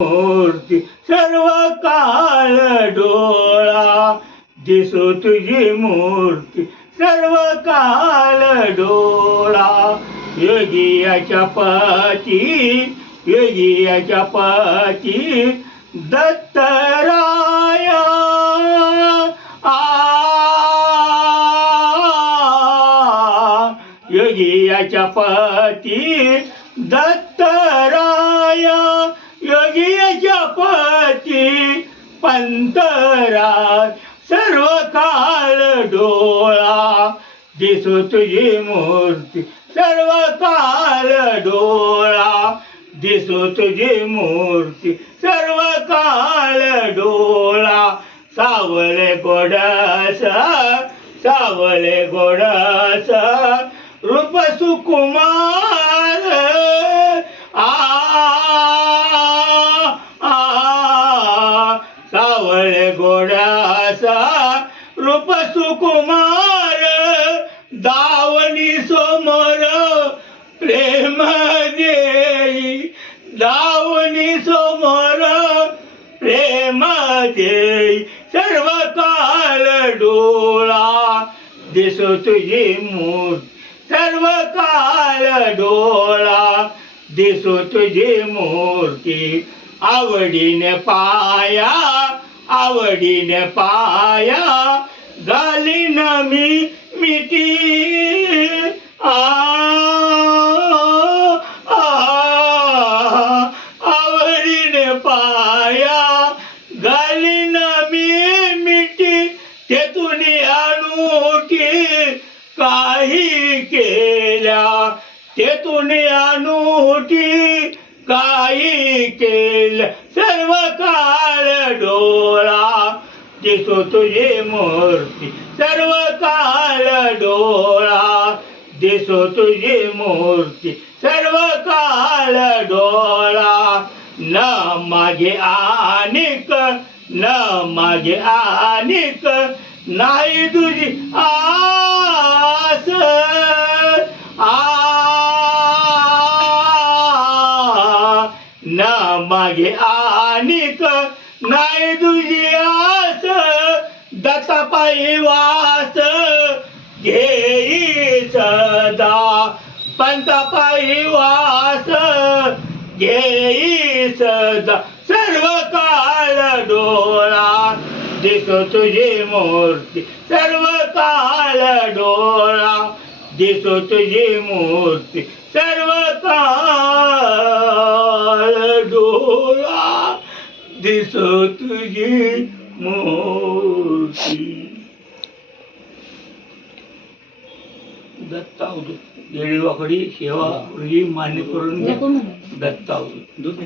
मूर्ती सर्व काळ डोळा दिसो तुझी मूर्ती सर्व काळ डोळा योगियाच्या पती दत्तराया योगियाच्या पती दत्तराया योगियाच्या पती पंतराय सर्व काळ डोळा दिसो तुझी मूर्ती सर्व काळ डोळा दिसो तुझी मूर्ती सर्व काळ डोळा सावळे गोडस रूप सुकुमार सावळे गोडासा रूप सुकुमार दावणी समोर प्रेम देई दावणी समोर प्रेम देई सर्व काळ डोळा दिसो तुझी मूर्ती सर्व काळ डोळा दिसो तुझी मूर्ती आवडीने पाया घालीन मी मिठी आवडीने पाया घालीन मी मिठी तेथून अनूठी काही केल्या तेथून अनूठी काही केलं सर्व काळ डोळा दिसो तुझी मूर्ती सर्व काळ डोळा दिसो तुझी मूर्ती सर्व काळ डोळा न मागे आनिक नाही तुझी आस न मागे आनिक नाही तुझी आस दत्तापायी वास घेई सदा पंतापायी वास घेई सदा सर्व काळ डोळा दिसो तुझी मूर्ती सर्व काळ डोळा दिसो तुझी मूर्ती सर्व काळ डोळा दिसो तुझी मूर्ती. दत्तावधूत येळीवाकडी सेवा मान्य करून दत्तावधूत